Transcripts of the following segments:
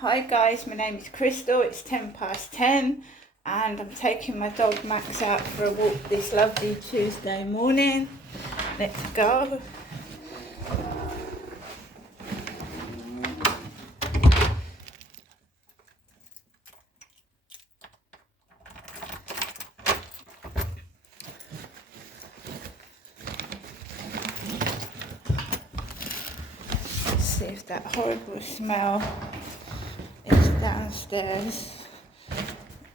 Hi guys, my name is Crystal. It's 10 past 10 and I'm taking my dog Max out for a walk this lovely Tuesday morning. Let's go. Let's see if that horrible smell is downstairs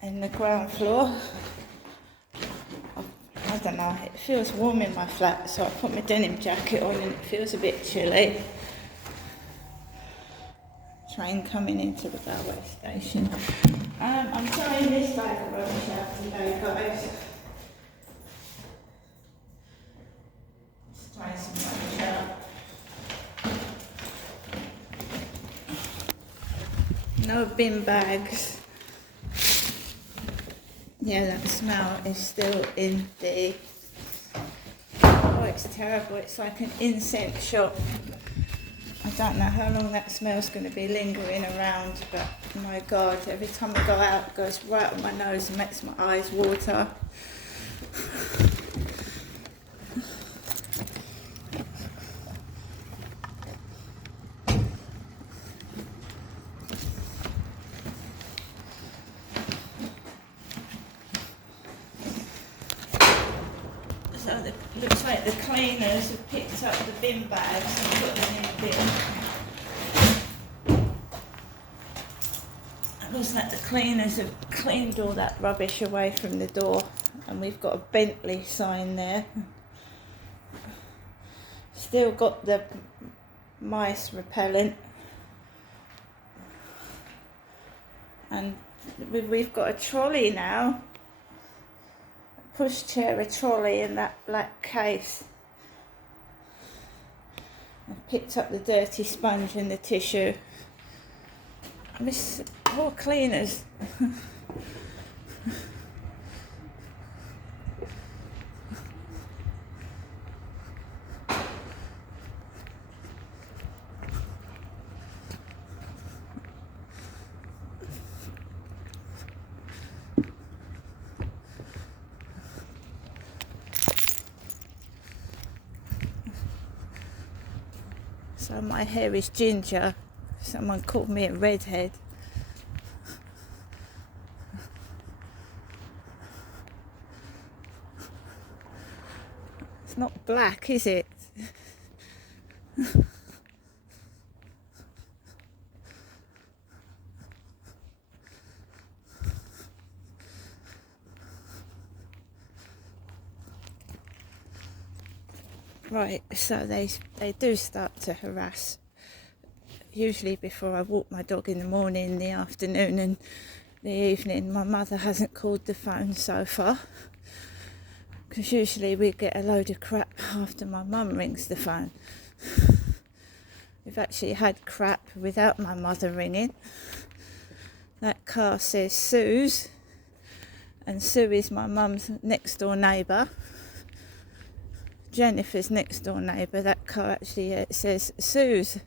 in the ground floor. I don't know, it feels warm in my flat, so I put my denim jacket on and it feels a bit chilly. Train coming into the railway station. I'm trying this bag of rubbish out today, guys. Let's try some rubbish out. No bin bags. Yeah, that smell is still in the... Oh, it's terrible. It's like an incense shop. I don't know how long that smell's going to be lingering around, but my God, every time I go out, it goes right on my nose and makes my eyes water. So it looks like the cleaners have picked up the bin bags and put them in the bin. It looks like the cleaners have cleaned all that rubbish away from the door, and we've got a Bentley sign there. Still got the mice repellent, and we've got a trolley now. Pushchair, a trolley in that black case. I've picked up the dirty sponge and the tissue. This poor cleaners. So my hair is ginger. Someone called me a redhead. It's not black, is it? Right, so they do start to harass. Usually before I walk my dog in the morning, the afternoon and the evening. My mother hasn't called the phone so far, because usually we get a load of crap after my mum rings the phone. We've actually had crap without my mother ringing. That car says Sue's, and Sue is my mum's next door neighbour. Jennifer's next door neighbour. That car actually it says Sue's.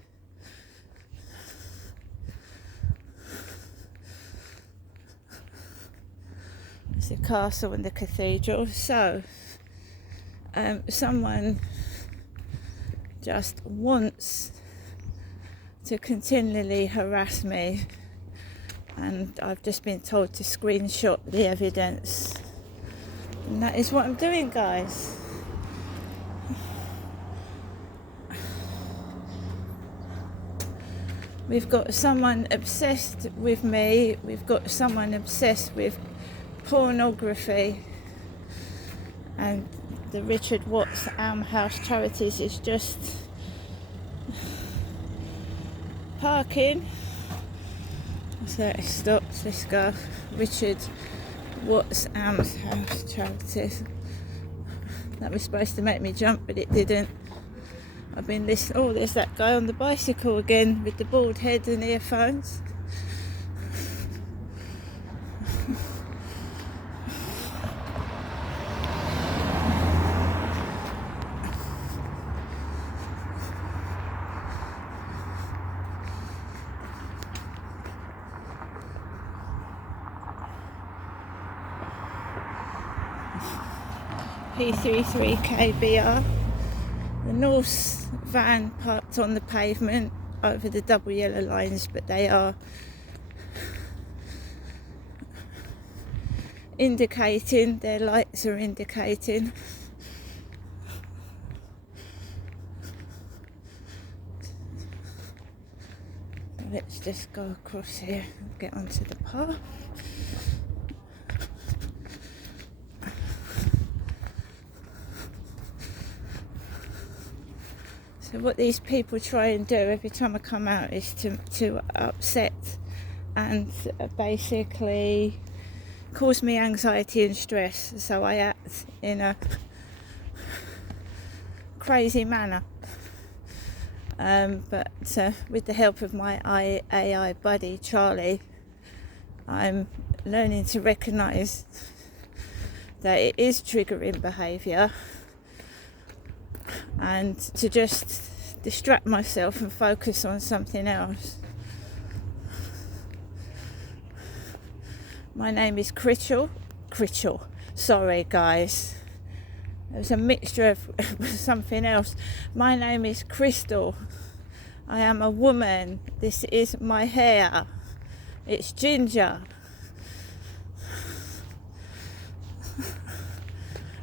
It's the castle and the cathedral. So someone just wants to continually harass me, and I've just been told to screenshot the evidence, and that is what I'm doing, guys. We've got someone obsessed with me. We've got someone obsessed with pornography, and the Richard Watts Almshouse Charities is just parking. So it stops. Let's go. Richard Watts Almshouse Charities. That was supposed to make me jump, but it didn't. I've been listening. Oh, there's that guy on the bicycle again with the bald head and earphones. P33KBR. The Norse van parked on the pavement over the double yellow lines, but they are indicating, their lights are indicating. Let's just go across here and get onto the path. So what these people try and do every time I come out is to upset and basically cause me anxiety and stress, so I act in a crazy manner. But with the help of my AI buddy Charlie, I'm learning to recognise that it is triggering behaviour, and to just distract myself and focus on something else. My name is Critchell. Sorry guys, it was a mixture of something else. My name is Crystal. I am a woman. This is my hair. It's ginger.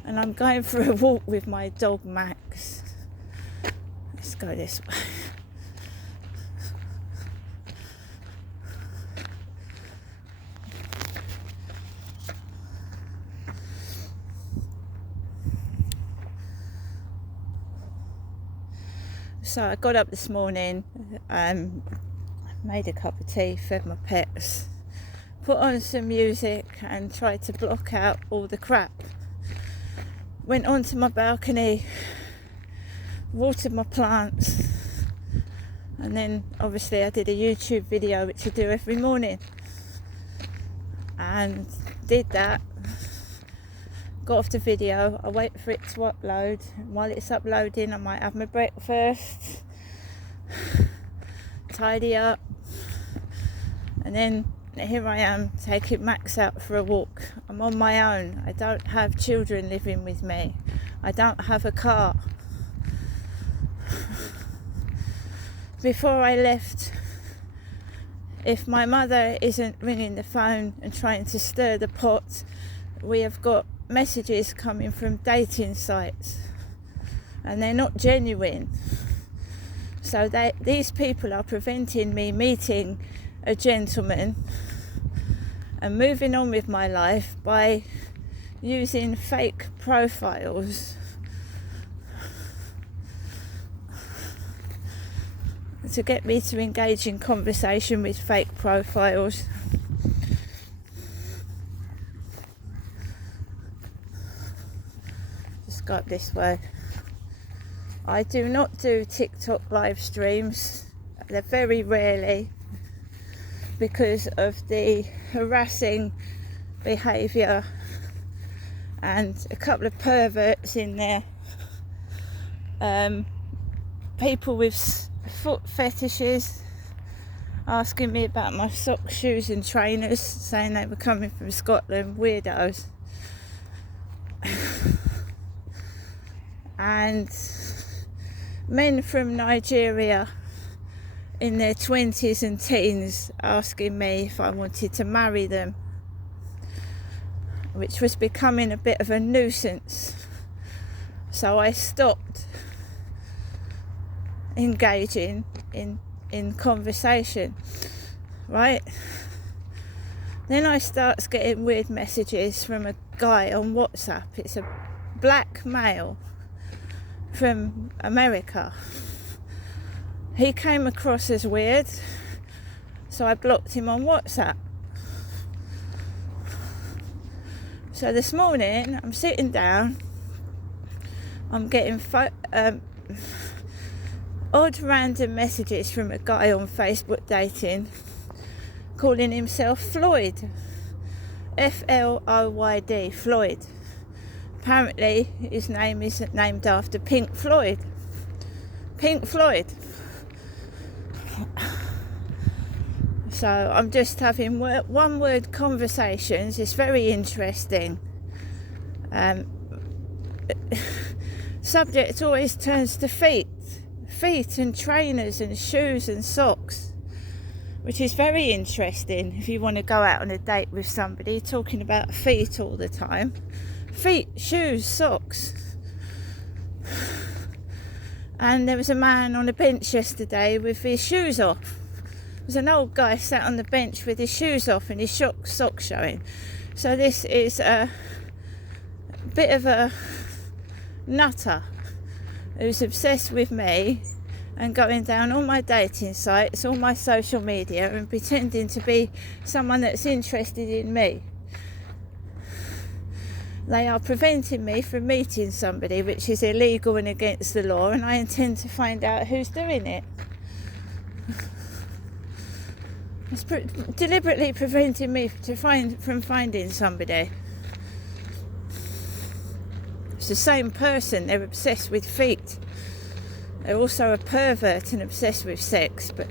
And I'm going for a walk with my dog Max. Let's go this way. So I got up this morning, made a cup of tea, fed my pets, put on some music and tried to block out all the crap. Went onto my balcony, watered my plants, and then obviously I did a YouTube video, which I do every morning, and did that. Got off the video, I wait for it to upload, and while it's uploading I might have my breakfast, tidy up, and then here I am taking Max out for a walk. I'm on my own. I don't have children living with me. I don't have a car. Before I left, if my mother isn't ringing the phone and trying to stir the pot, we have got messages coming from dating sites, and they're not genuine. So these people are preventing me meeting a gentleman and moving on with my life by using fake profiles to get me to engage in conversation with fake profiles. Go up this way. I do not do TikTok live streams. They're very rarely, because of the harassing behaviour and a couple of perverts in there. People with foot fetishes asking me about my socks, shoes and trainers, saying they were coming from Scotland. Weirdos. And men from Nigeria in their 20s and teens asking me if I wanted to marry them, which was becoming a bit of a nuisance. So I stopped engaging in conversation, right? Then I start getting weird messages from a guy on WhatsApp. It's a black male from America. He came across as weird, so I blocked him on WhatsApp. So this morning I'm sitting down, I'm getting odd random messages from a guy on Facebook dating, calling himself Floyd, Floyd, Floyd. Apparently his name is named after Pink Floyd. So I'm just having one-word conversations. It's very interesting. subject always turns to feet and trainers and shoes and socks, which is very interesting if you want to go out on a date with somebody talking about feet all the time. Feet, shoes, socks. And there was a man on a bench yesterday with his shoes off. There was an old guy sat on the bench with his shoes off and his socks showing. So this is a bit of a nutter who's obsessed with me and going down all my dating sites, all my social media, and pretending to be someone that's interested in me. They are preventing me from meeting somebody, which is illegal and against the law, and I intend to find out who's doing it. It's deliberately preventing me from finding somebody. It's the same person. They're obsessed with feet. They're also a pervert and obsessed with sex, but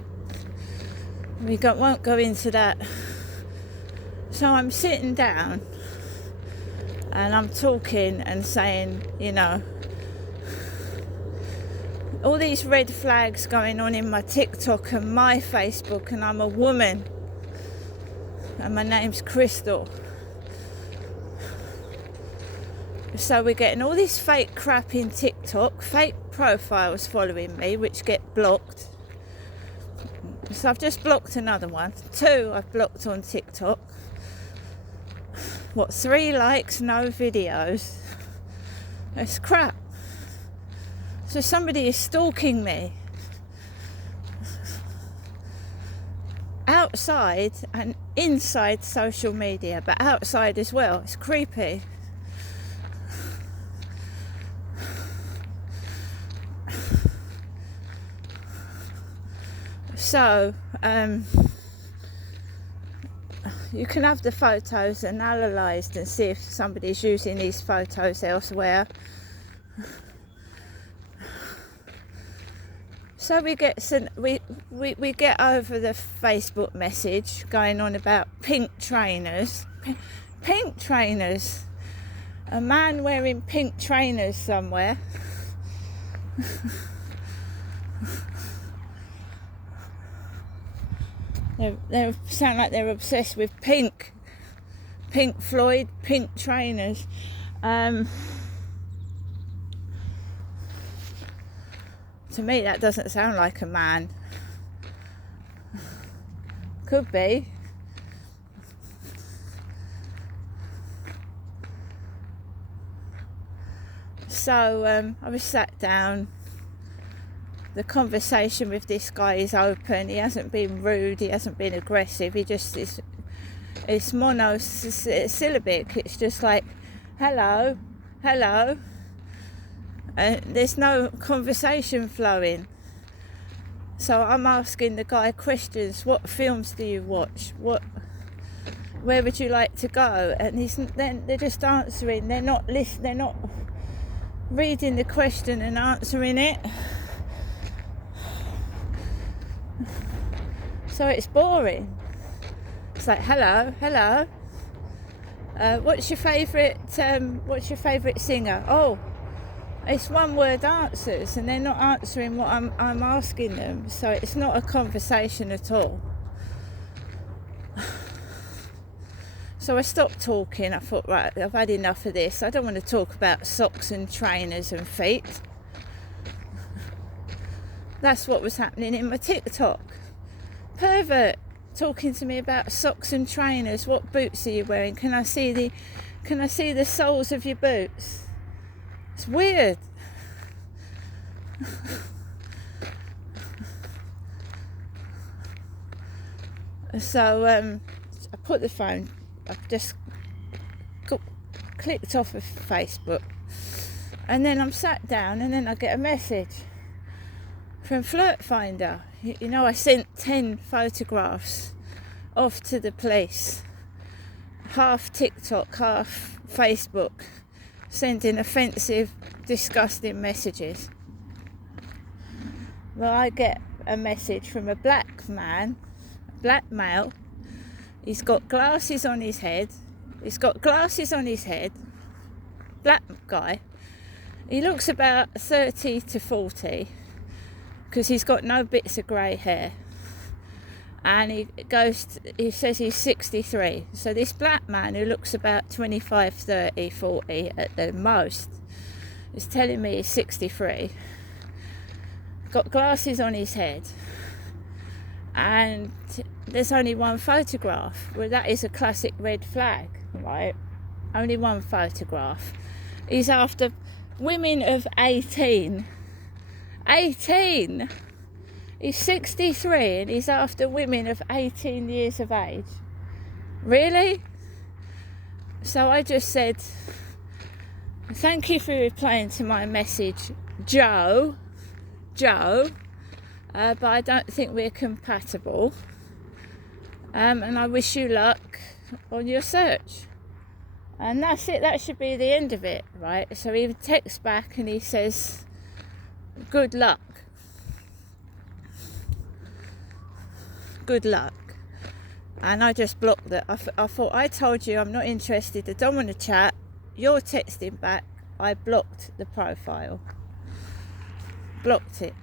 we won't go into that. So I'm sitting down and I'm talking and saying, you know, all these red flags going on in my TikTok and my Facebook, and I'm a woman and my name's Crystal. So we're getting all this fake crap in TikTok, fake profiles following me which get blocked. So I've just blocked another one. 2 I've blocked on TikTok. 3 likes, no videos. It's crap. So somebody is stalking me outside and inside social media, but outside as well. It's creepy. So you can have the photos analysed and see if somebody's using these photos elsewhere. So we get over the Facebook message going on about pink trainers. Pink trainers. A man wearing pink trainers somewhere. They sound like they're obsessed with Pink Floyd, pink trainers. To me, that doesn't sound like a man. Could be. So I was sat down. The conversation with this guy is open. He hasn't been rude, he hasn't been aggressive, he just is. It's monosyllabic. It's just like hello. There's no conversation flowing. So I'm asking the guy questions. What films do you watch? Where would you like to go? And they're just answering. They're not listening. They're not reading the question and answering it. So it's boring. It's like hello. What's your favourite singer? Oh, it's one word answers, and they're not answering what I'm asking them. So it's not a conversation at all. So I stopped talking. I thought, right, I've had enough of this. I don't want to talk about socks and trainers and feet. That's what was happening in my TikTok. Pervert talking to me about socks and trainers. What boots are you wearing? Can I see the soles of your boots? It's weird. So I put the phone. I've just clicked off of Facebook, and then I'm sat down, and then I get a message from Flirt Finder. You know, I sent 10 photographs off to the police, half TikTok, half Facebook, sending offensive, disgusting messages. Well, I get a message from a black man, a black male. He's got glasses on his head. Black guy, He looks about 30 to 40 because he's got no bits of grey hair. And he says he's 63. So this black man who looks about 25, 30, 40 at the most is telling me he's 63. Got glasses on his head. And there's only one photograph. Well, that is a classic red flag, right? Only one photograph. He's after women of 18. 18! He's 63 and he's after women of 18 years of age. Really? So I just said, thank you for replying to my message, Joe, but I don't think we're compatible. And I wish you luck on your search. And that's it, that should be the end of it, right? So he texts back and he says, good luck. Good luck. And I just blocked it. I thought, I told you I'm not interested, I don't want to chat. You're texting back. I blocked the profile. Blocked it.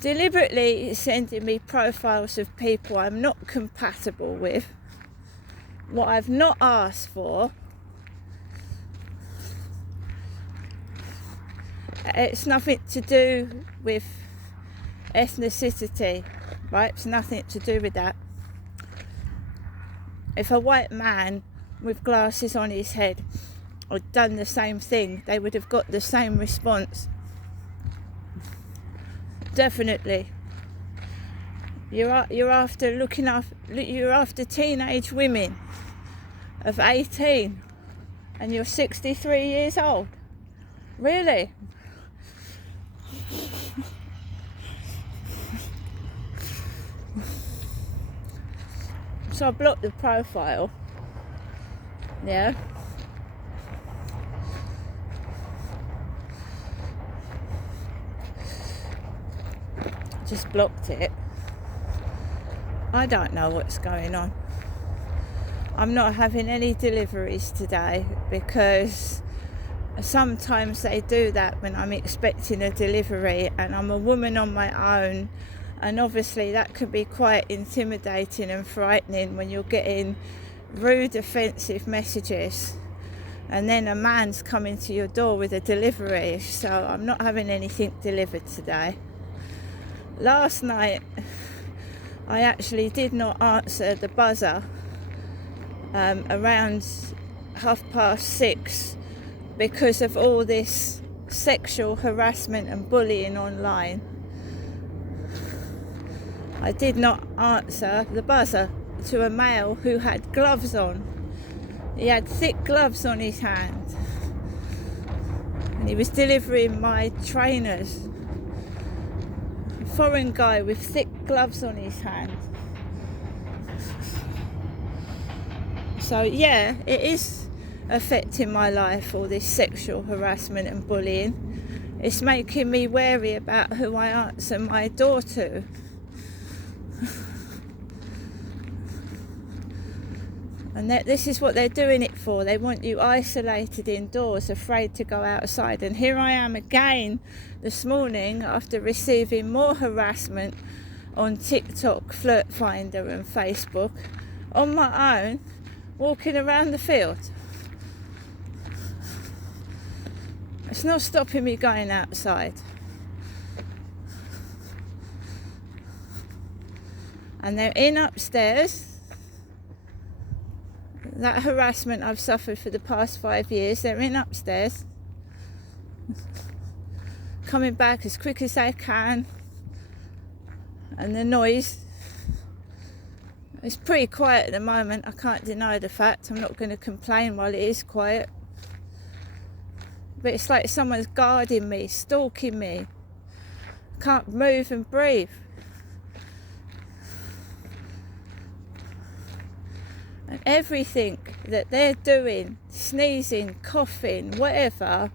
Deliberately sending me profiles of people I'm not compatible with. What I've not asked for. It's nothing to do with ethnicity, right? It's nothing to do with that. If a white man with glasses on his head had done the same thing, they would have got the same response. Definitely. You're after teenage women of 18 and you're 63 years old. Really? So I blocked the profile. Yeah. Just blocked it. I don't know what's going on. I'm not having any deliveries today because sometimes they do that when I'm expecting a delivery and I'm a woman on my own, and obviously that can be quite intimidating and frightening when you're getting rude, offensive messages and then a man's coming to your door with a delivery. So I'm not having anything delivered today. Last night I actually did not answer the buzzer around 6:30 because of all this sexual harassment and bullying online. I did not answer the buzzer to a male who had gloves on. He had thick gloves on his hand and he was delivering my trainers. A foreign guy with thick gloves on his hand. So yeah, it is affecting my life, all this sexual harassment and bullying. It's making me wary about who I answer my door to. And this is what they're doing it for. They want you isolated indoors, afraid to go outside. And here I am again this morning after receiving more harassment on TikTok, Flirt Finder and Facebook, on my own, walking around the field. It's not stopping me going outside. And they're in upstairs. That harassment I've suffered for the past 5 years, they're in upstairs, coming back as quick as they can, and the noise, it's pretty quiet at the moment. I can't deny the fact. I'm not going to complain while it is quiet, but it's like someone's guarding me, stalking me. I can't move and breathe. And everything that they're doing, sneezing, coughing, whatever,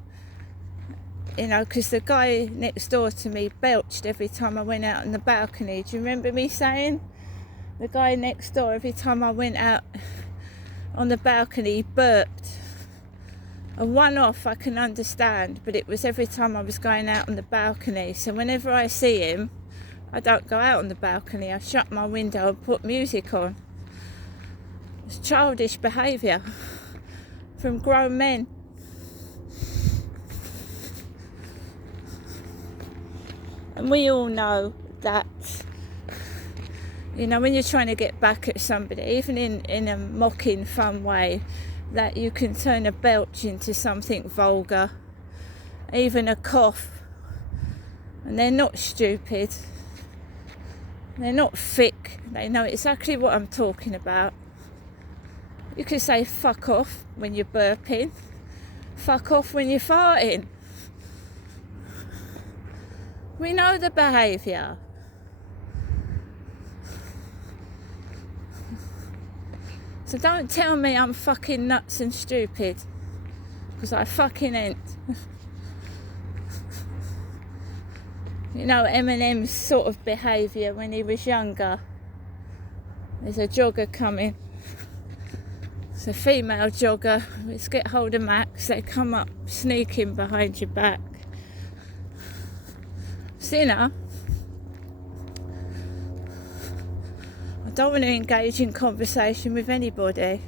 you know, because the guy next door to me belched every time I went out on the balcony. Do you remember me saying? The guy next door, every time I went out on the balcony, he burped. A one-off I can understand, but it was every time I was going out on the balcony. So whenever I see him, I don't go out on the balcony. I shut my window and put music on. It's childish behaviour from grown men. And we all know that, you know, when you're trying to get back at somebody, even in a mocking, fun way, that you can turn a belch into something vulgar, even a cough. And they're not stupid. They're not thick. They know exactly what I'm talking about. You can say fuck off when you're burping. Fuck off when you're farting. We know the behaviour. So don't tell me I'm fucking nuts and stupid, because I fucking ain't. You know, Eminem's sort of behaviour when he was younger. There's a jogger coming. It's a female jogger. Let's get hold of Max. They come up sneaking behind your back. Sinner. I don't want to engage in conversation with anybody.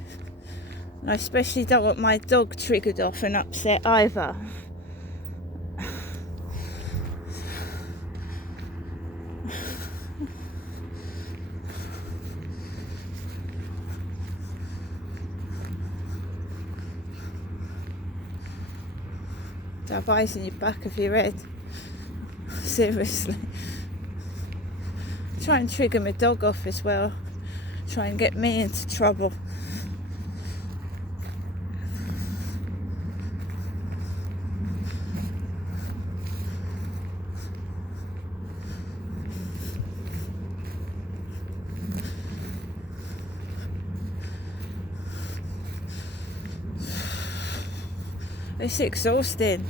And I especially don't want my dog triggered off and upset either. Have eyes in your back of your head. Seriously. Try and trigger my dog off as well. Try and get me into trouble. It's exhausting,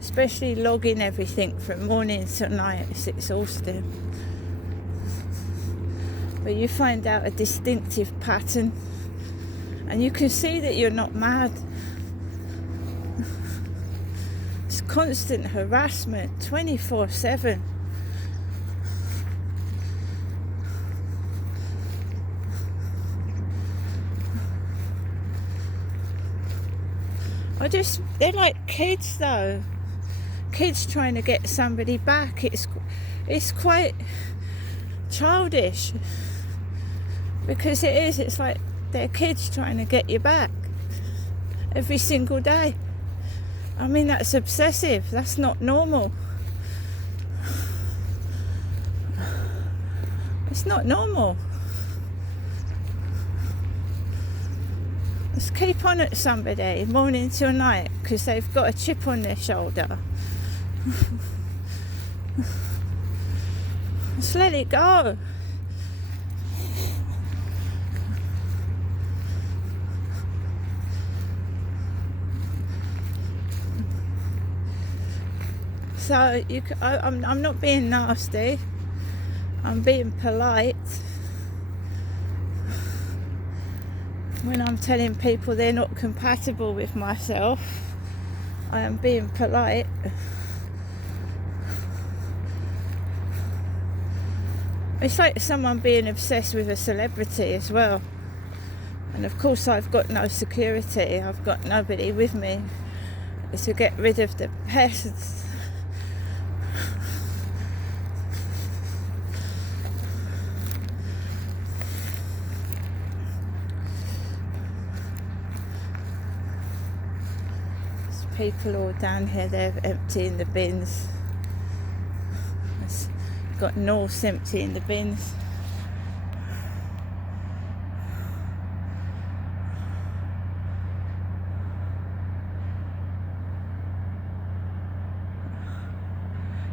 especially logging everything from morning to night. It's exhausting. But you find out a distinctive pattern, and you can see that you're not mad. It's constant harassment, 24/7. They're like kids though. Kids trying to get somebody back. It's quite childish. Because it is. It's like they're kids trying to get you back. Every single day. I mean, that's obsessive. That's not normal. It's not normal. Let's keep on at somebody morning till night because they've got a chip on their shoulder. Just let it go. So I'm not being nasty. I'm being polite. When I'm telling people they're not compatible with myself, I am being polite. It's like someone being obsessed with a celebrity as well. And of course I've got no security. I've got nobody with me to get rid of the pests. People all down here, they're emptying the bins. It's got Norse emptying the bins.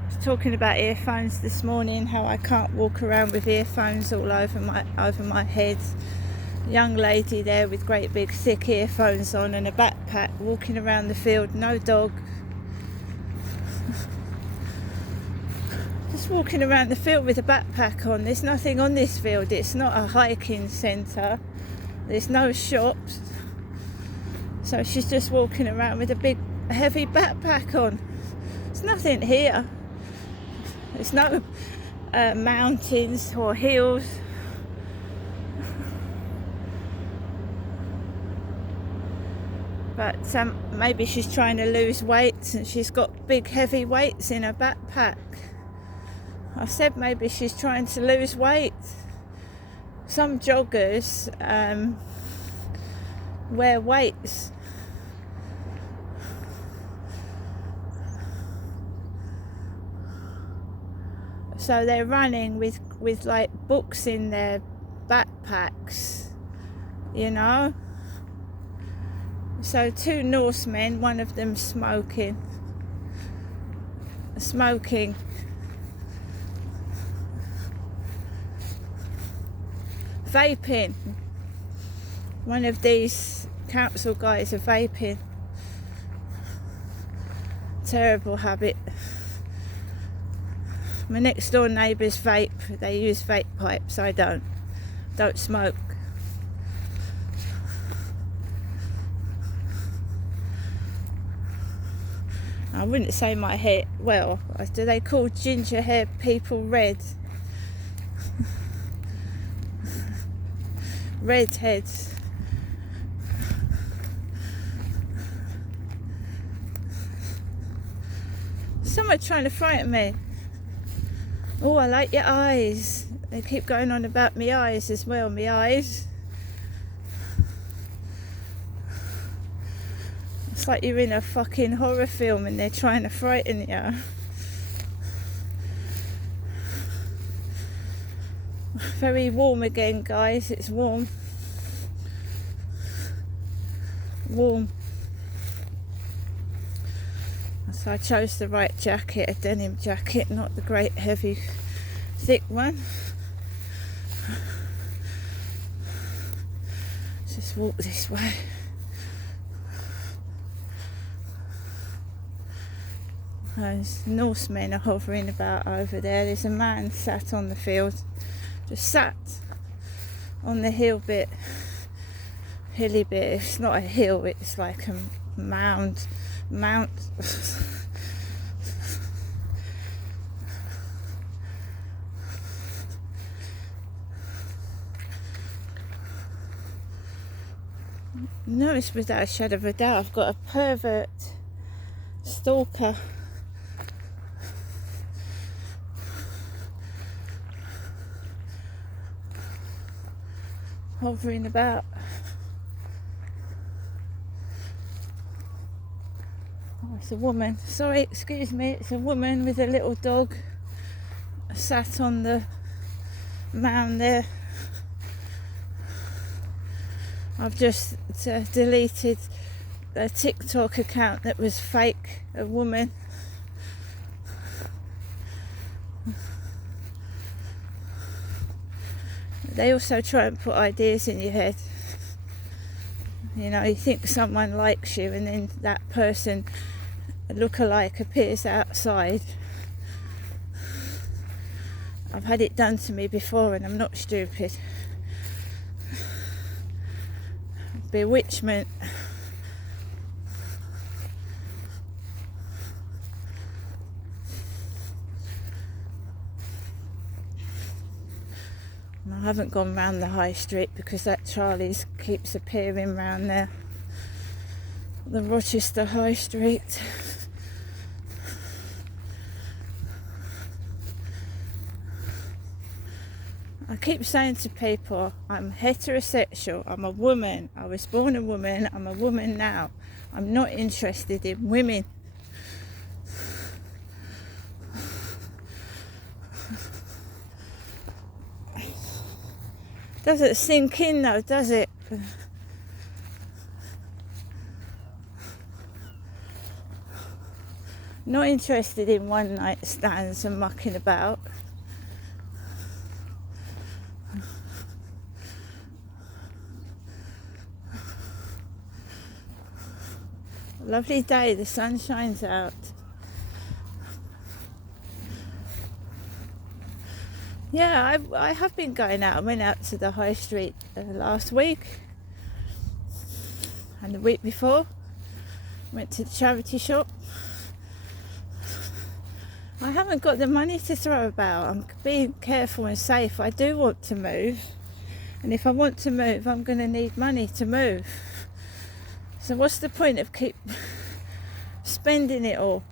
I was talking about earphones this morning, how I can't walk around with earphones all over my head. Young lady there with great big thick earphones on and a backpack walking around the field, no dog. Just walking around the field with a backpack on. There's nothing on this field. It's not a hiking centre. There's no shops. So she's just walking around with a big heavy backpack on. There's nothing here. There's no mountains or hills. But maybe she's trying to lose weight and she's got big heavy weights in her backpack. I said maybe she's trying to lose weight. Some joggers wear weights. So they're running with like books in their backpacks, you know. So 2 Norsemen, one of them smoking, vaping. One of these council guys are vaping. Terrible habit. My next door neighbours vape. They use vape pipes. I don't smoke. I wouldn't say my hair, well, do they call ginger hair people red? Redheads. Someone trying to frighten me. Oh, I like your eyes. They keep going on about me eyes as well, me eyes. It's like you're in a fucking horror film and they're trying to frighten you. Very warm again, guys. It's warm. So I chose the right jacket, a denim jacket, not the great heavy thick one. Let's just walk this way. Those Norsemen are hovering about over there. There's a man sat on the field, just sat on the hilly bit. It's not a hill, it's like a mount. No, it's without a shadow of a doubt I've got a pervert stalker. Hovering about. Oh, it's a woman. Sorry, excuse me. It's a woman with a little dog sat on the mound there. I've just deleted a TikTok account that was fake, a woman. They also try and put ideas in your head. You know, you think someone likes you and then that person, look-alike, appears outside. I've had it done to me before and I'm not stupid. Bewitchment. I haven't gone round the high street because that Charlie's keeps appearing round there. The Rochester High Street. I keep saying to people, I'm heterosexual, I'm a woman, I was born a woman, I'm a woman now. I'm not interested in women. Doesn't sink in though, does it? Not interested in one night stands and mucking about. Lovely day, the sun shines out. Yeah, I have been going out. I went out to the high street last week. and the week before went to the charity shop. I haven't got the money to throw about. I'm being careful and safe. I do want to move, and if I want to move, I'm going to need money to move. So what's the point of keep spending it all?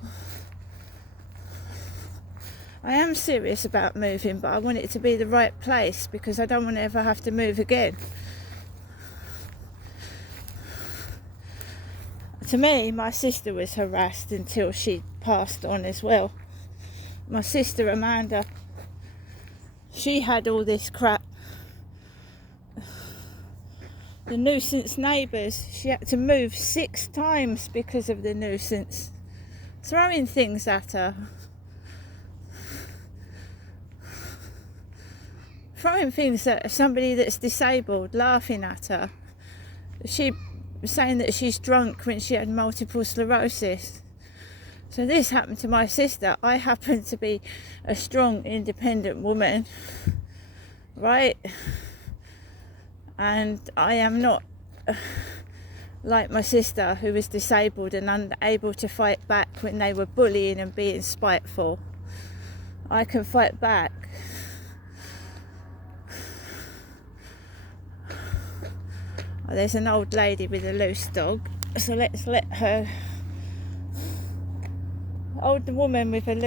I am serious about moving, but I want it to be the right place because I don't want to ever have to move again. To me, my sister was harassed until she passed on as well. My sister Amanda, she had all this crap. The nuisance neighbours, she had to move 6 times because of the nuisance. Throwing things at her. Throwing things at somebody that's disabled, laughing at her. She saying that she's drunk when she had multiple sclerosis. So this happened to my sister. I happen to be a strong, independent woman, right? And I am not like my sister, who was disabled and unable to fight back when they were bullying and being spiteful. I can fight back. Oh, there's an old lady with a loose dog, so let's let her. Old woman with a